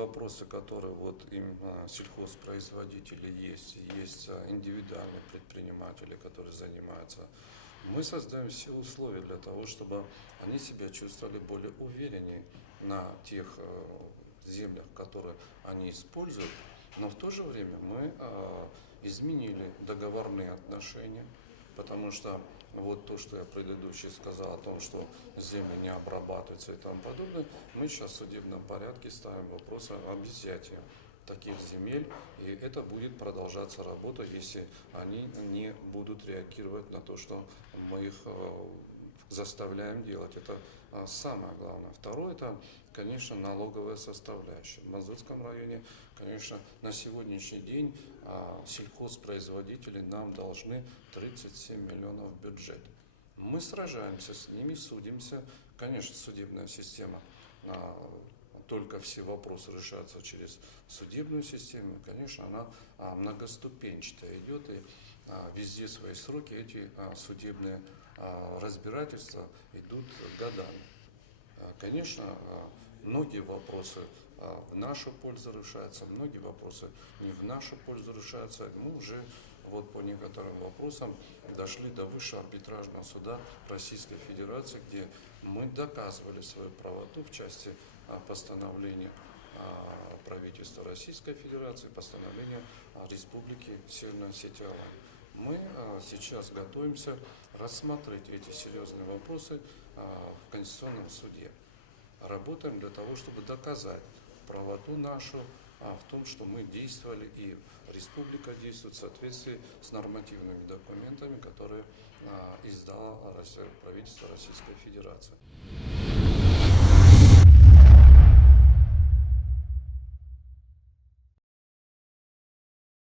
вопросы, которые вот именно сельхозпроизводители есть индивидуальные предприниматели, которые занимаются, мы создаем все условия для того, чтобы они себя чувствовали более увереннее на тех землях, которые они используют, но в то же время мы изменили договорные отношения, потому что вот то, что я предыдущий сказал о том, что земли не обрабатываются и тому подобное, мы сейчас в судебном порядке ставим вопрос об изъятии таких земель, и это будет продолжаться работа, если они не будут реагировать на то, что мы их заставляем делать. Это самое главное. Второе, это, конечно, налоговая составляющая. В Мазутском районе, конечно, на сегодняшний день сельхозпроизводители нам должны 37 миллионов в бюджет. Мы сражаемся с ними, судимся. Конечно, судебная система, только все вопросы решаются через судебную систему. Конечно, она многоступенчатая идет, и везде свои сроки эти судебные разбирательства идут годами. Конечно, многие вопросы в нашу пользу решаются, многие вопросы не в нашу пользу решаются. Мы уже вот по некоторым вопросам дошли до Высшего арбитражного суда Российской Федерации, где мы доказывали свою правоту в части постановления правительства Российской Федерации, постановления Республики Северная Осетия. Мы сейчас готовимся рассмотреть эти серьезные вопросы в Конституционном суде. Работаем для того, чтобы доказать правоту нашу в том, что мы действовали и республика действует в соответствии с нормативными документами, которые издало правительство Российской Федерации.